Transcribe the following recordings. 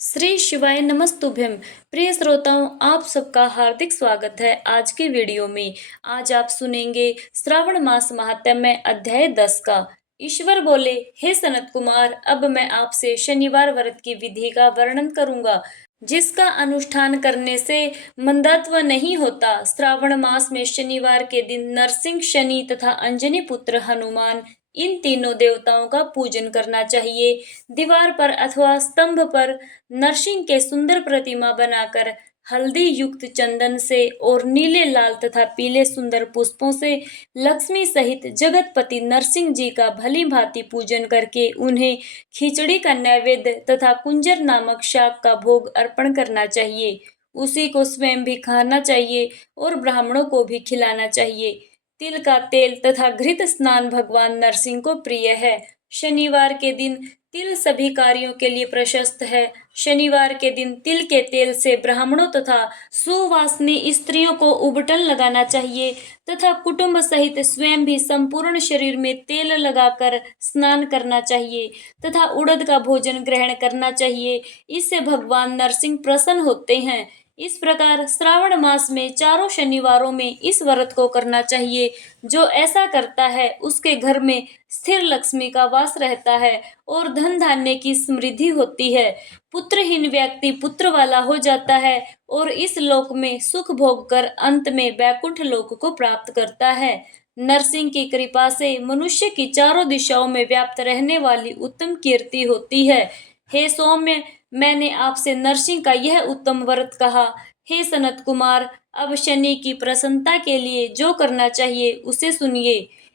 श्री शिवाय नमस्तुभ्यम। प्रिय श्रोताओं, आप सबका हार्दिक स्वागत है आज के वीडियो में। आज आप सुनेंगे श्रावण मास महात्म्य अध्याय 10 का। ईश्वर बोले, हे सनत कुमार, अब मैं आपसे शनिवार व्रत की विधि का वर्णन करूंगा, जिसका अनुष्ठान करने से मंदत्व नहीं होता। श्रावण मास में शनिवार के दिन नरसिंह, शनि तथा अंजनी पुत्र हनुमान, इन तीनों देवताओं का पूजन करना चाहिए। दीवार पर अथवा स्तंभ पर नरसिंह के सुंदर प्रतिमा बनाकर हल्दी युक्त चंदन से और नीले, लाल तथा पीले सुंदर पुष्पों से लक्ष्मी सहित जगतपति नरसिंह जी का भली भांति पूजन करके उन्हें खिचड़ी का नैवेद्य तथा कुंजर नामक शाक का भोग अर्पण करना चाहिए। उसी को स्वयं भी खाना चाहिए और ब्राह्मणों को भी खिलाना चाहिए। तिल का तेल तथा घृत स्नान भगवान नरसिंह को प्रिय है। शनिवार के दिन तिल सभी कार्यों के लिए प्रशस्त है। शनिवार के दिन तिल के तेल से ब्राह्मणों तथा सुवासिनी स्त्रियों को उबटन लगाना चाहिए तथा कुटुंब सहित स्वयं भी संपूर्ण शरीर में तेल लगाकर स्नान करना चाहिए तथा उड़द का भोजन ग्रहण करना चाहिए। इससे भगवान नरसिंह प्रसन्न होते हैं। इस प्रकार श्रावण मास में चारों शनिवारों में इस व्रत को करना चाहिए। जो ऐसा करता है उसके घर में स्थिर लक्ष्मी का वास रहता है और धन धान्य की समृद्धि होती है। पुत्रहीन व्यक्ति पुत्र वाला हो जाता है और इस लोक में सुख भोग कर अंत में वैकुंठ लोक को प्राप्त करता है। नरसिंह की कृपा से मनुष्य की चारों दिशाओं में व्याप्त रहने वाली उत्तम कीर्ति होती है। हे सौम्य, मैंने आपसे नरसिंह का यह उत्तम व्रत कहा। हे सनत कुमार, अब शनि की प्रसन्नता के लिए जो करना चाहिए उसे सुनिए।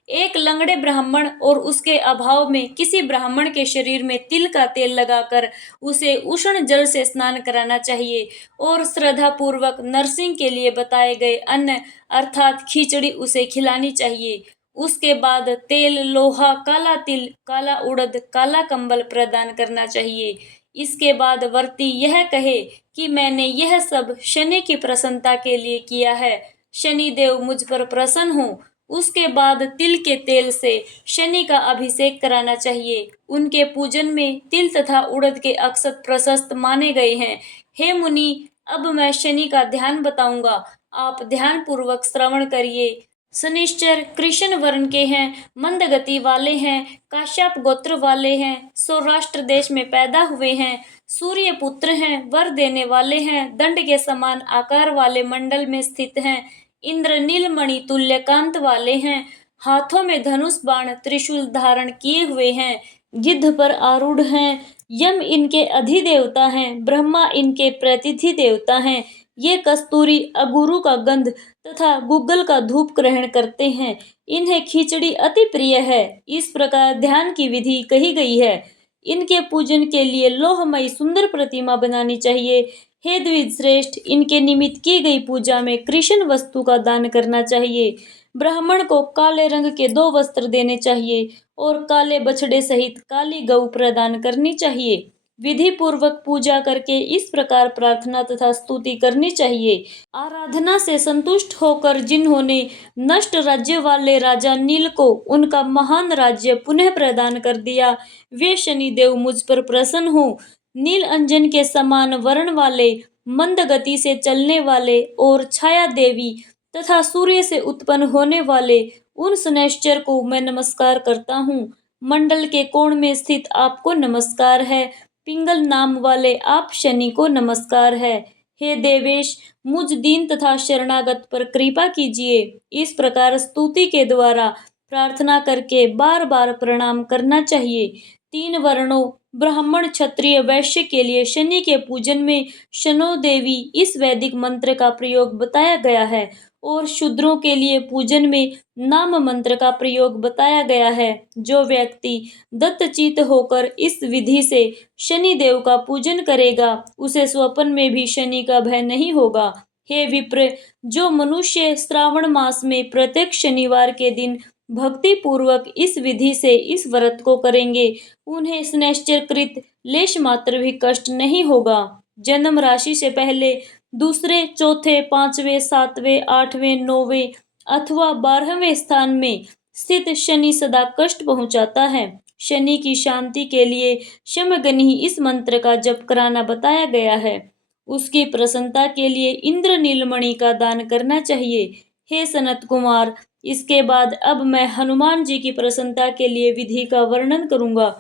एक लंगड़े ब्राह्मण और उसके अभाव में किसी ब्राह्मण के शरीर में तिल का तेल लगाकर उसे उष्ण जल से स्नान कराना चाहिए और श्रद्धा पूर्वक नरसिंह के लिए बताए गए अन्न अर्थात खिचड़ी उसे खिलानी चाहिए। उसके बाद तेल, लोहा, काला तिल, काला उड़द, काला कंबल प्रदान करना चाहिए। इसके बाद व्रती यह कहे कि मैंने यह सब शनि की प्रसन्नता के लिए किया है, शनि देव मुझ पर प्रसन्न हो। उसके बाद तिल के तेल से शनि का अभिषेक कराना चाहिए। उनके पूजन में तिल तथा उड़द के अक्षत प्रशस्त माने गए हैं। हे मुनि, अब मैं शनि का ध्यान बताऊंगा, आप ध्यान पूर्वक श्रवण करिए। शनिश्चर कृष्ण वर्ण के हैं, मंद गति वाले हैं, काश्यप गोत्र वाले हैं, सौराष्ट्र देश में पैदा हुए हैं, सूर्य पुत्र हैं, वर देने वाले हैं, दंड के समान आकार वाले मंडल में स्थित हैं, इंद्र नीलमणि तुल्य कांत वाले हैं, हाथों में धनुष बाण त्रिशूल धारण किए हुए हैं, गिद्ध पर आरूढ़ हैं, यम इनके अधिदेवता हैं, ब्रह्मा इनके प्रतिथि देवता हैं। ये कस्तूरी, अगुरु का गंध तथा गुग्गल का धूप ग्रहण करते हैं। इन्हें खिचड़ी अति प्रिय है। इस प्रकार ध्यान की विधि कही गई है। इनके पूजन के लिए लोहमयी सुंदर प्रतिमा बनानी चाहिए। हे द्विज श्रेष्ठ, इनके निमित्त की गई पूजा में कृष्ण वस्तु का दान करना चाहिए। ब्राह्मण को काले रंग के 2 वस्त्र देने चाहिए और काले बछड़े सहित काली गऊ प्रदान करनी चाहिए। विधि पूर्वक पूजा करके इस प्रकार प्रार्थना तथा स्तुति करनी चाहिए। आराधना से संतुष्ट होकर जिन्होंने नष्ट राज्य वाले राजा नील को उनका महान राज्य पुनः प्रदान कर दिया, वे शनिदेव मुझ पर प्रसन्न हो। नील अंजन के समान वर्ण वाले, मंद गति से चलने वाले और छाया देवी तथा सूर्य से उत्पन्न होने वाले उन शनैश्चर को मैं नमस्कार करता हूँ। मंडल के कोण में स्थित आपको नमस्कार है। पिंगल नाम वाले आप शनि को नमस्कार है। हे देवेश, मुझ दीन तथा शरणागत पर कृपा कीजिए। इस प्रकार स्तुति के द्वारा प्रार्थना करके बार बार प्रणाम करना चाहिए। 3 वर्णों ब्राह्मण, क्षत्रिय, वैश्य के लिए शनि के पूजन में शनो देवी इस वैदिक मंत्र का प्रयोग बताया गया है और शूद्रों के लिए पूजन में नाम मंत्र का प्रयोग बताया गया है। जो व्यक्ति दत्तचित होकर इस विधि से शनि देव का पूजन करेगा, उसे स्वप्न में भी शनि का भय नहीं होगा। हे विप्र, जो मनुष्य श्रावण मास में प्रत्येक शनिवार के दिन भक्ति पूर्वक इस विधि से इस व्रत को करेंगे, उन्हें शनैश्चरकृत लेश मात्र भी कष्ट नहीं होगा। जन्म राशि से पहले दूसरे, चौथे, 5वें, 7वें, 8वें, 9वें अथवा 12वें स्थान में स्थित शनि सदा कष्ट पहुंचाता है। शनि की शांति के लिए शमगनी इस मंत्र का जप कराना बताया गया है। उसकी प्रसन्नता के लिए इंद्र नीलमणि का दान करना चाहिए। हे सनत कुमार, इसके बाद अब मैं हनुमान जी की प्रसन्नता के लिए विधि का वर्णन करूंगा।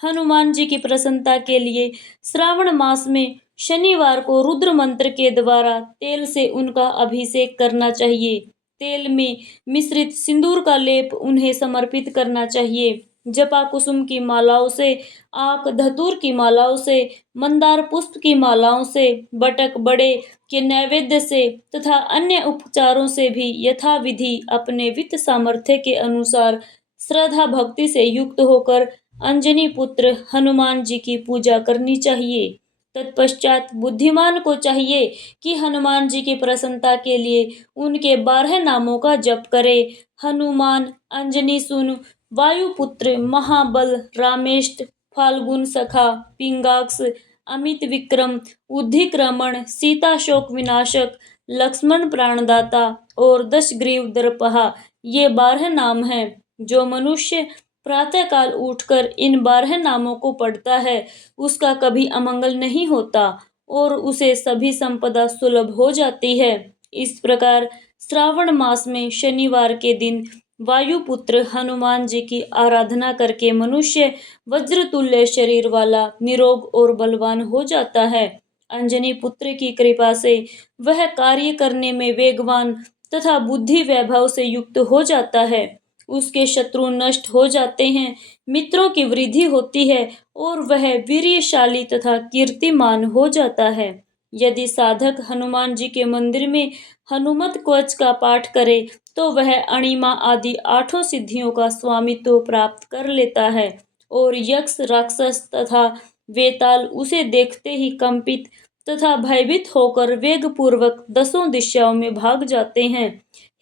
हनुमान जी की प्रसन्नता के लिए श्रावण मास में शनिवार को रुद्र मंत्र के द्वारा तेल से उनका अभिषेक करना चाहिए। तेल में मिश्रित सिंदूर का लेप उन्हें समर्पित करना चाहिए। जपा कुसुम की मालाओं से, आक धतूर की मालाओं से, मंदार पुष्प की मालाओं से, बटक बड़े के नैवेद्य से तथा अन्य उपचारों से भी यथाविधि अपने वित्त सामर्थ्य के अनुसार श्रद्धा भक्ति से युक्त होकर अंजनी पुत्र हनुमान जी की पूजा करनी चाहिए। तत्पश्चात बुद्धिमान को चाहिए कि हनुमान जी की प्रसन्नता के लिए उनके 12 नामों का जप करे। हनुमान, अंजनी सुन, वायुपुत्र, महाबल, रामेष्ट, फाल्गुन सखा, पिंगाक्ष, अमित विक्रम, उद्धिक्रमण, सीता शोक विनाशक, लक्ष्मण प्राणदाता और दशग्रीव दर्पहा, ये 12 नाम हैं। जो मनुष्य प्रातःकाल उठकर इन 12 नामों को पढ़ता है, उसका कभी अमंगल नहीं होता और उसे सभी संपदा सुलभ हो जाती है। इस प्रकार श्रावण मास में शनिवार के दिन वायुपुत्र हनुमान जी की आराधना करके मनुष्य वज्रतुल्य शरीर वाला, निरोग और बलवान हो जाता है। अंजनी पुत्र की कृपा से वह कार्य करने में वेगवान तथा बुद्धि वैभव से युक्त हो जाता है। उसके शत्रु नष्ट हो जाते हैं, मित्रों की वृद्धि होती है और वह वीर्यशाली तथा कीर्तिमान हो जाता है। यदि साधक हनुमान जी के मंदिर में हनुमत कवच का पाठ करे तो वह अणिमा आदि 8 सिद्धियों का स्वामित्व प्राप्त कर लेता है और यक्ष, राक्षस तथा वेताल उसे देखते ही कंपित तथा भयभीत होकर वेगपूर्वक 10 दिशाओं में भाग जाते हैं।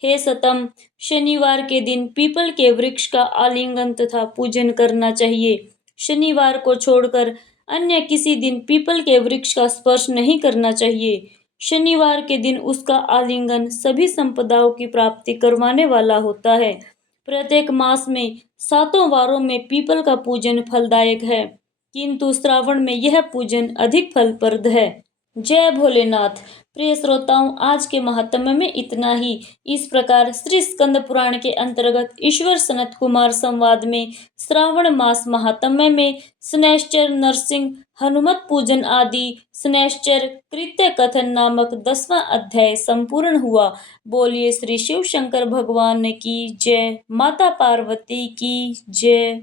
हे सतम, शनिवार के दिन पीपल के वृक्ष का आलिंगन तथा पूजन करना चाहिए। शनिवार को छोड़कर अन्य किसी दिन पीपल के वृक्ष का स्पर्श नहीं करना चाहिए। शनिवार के दिन उसका आलिंगन सभी संपदाओं की प्राप्ति करवाने वाला होता है। प्रत्येक मास में 7 वारों में पीपल का पूजन फलदायक है, किंतु श्रावण में यह पूजन अधिक फलप्रद है। जय भोलेनाथ। प्रिय श्रोताओं, आज के महात्म्य में इतना ही। इस प्रकार श्री स्कंद पुराण के अंतर्गत ईश्वर सनत कुमार संवाद में श्रावण मास महात्म्य में शनैश्चर, नरसिंह, हनुमत पूजन आदि शनैश्चर कृत्य कथन नामक 10वां अध्याय संपूर्ण हुआ। बोलिए श्री शिव शंकर भगवान की जय, माता पार्वती की जय।